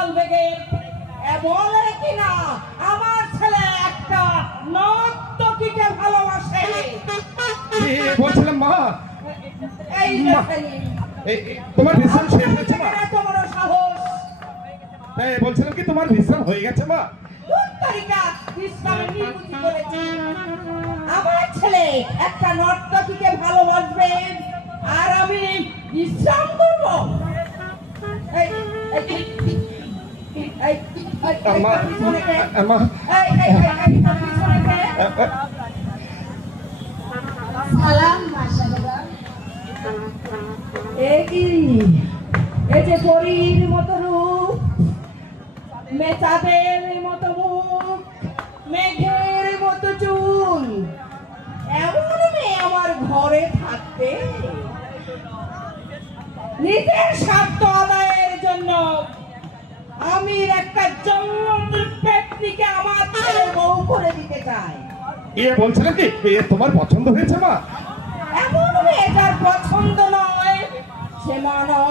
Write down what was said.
বিশাল বেগের বলে কিনা আমার ছেলে একটা নর্তকীকে ভালোবাসে। বলছিলাম মা, এই তোমার বিশ্রাম শেষ হয়েছে মা? তোমার সাহস! বলছিলাম কি তোমার বিশ্রাম হয়ে গেছে মা? আমার ছেলে একটা নর্তকীকে ভালোবাসবে আর আমি বিশ্রাম করব? এই যে পরীর মতো রূপ, মেচাঁদের মতো মুখ, মেঘের মতো চুল, এমন মেয়ে আমার ঘরে থাকতে নিজের স্বার্থ আদায়ের জন্য আমি একটা জঙ্গল ব্যক্তিকে আমার ছেলে বউ করে দিতে চাই। বলছিলাম কি তোমার পছন্দ হয়েছে মা? এমন মেয়ে যার পছন্দ নয় সে মানব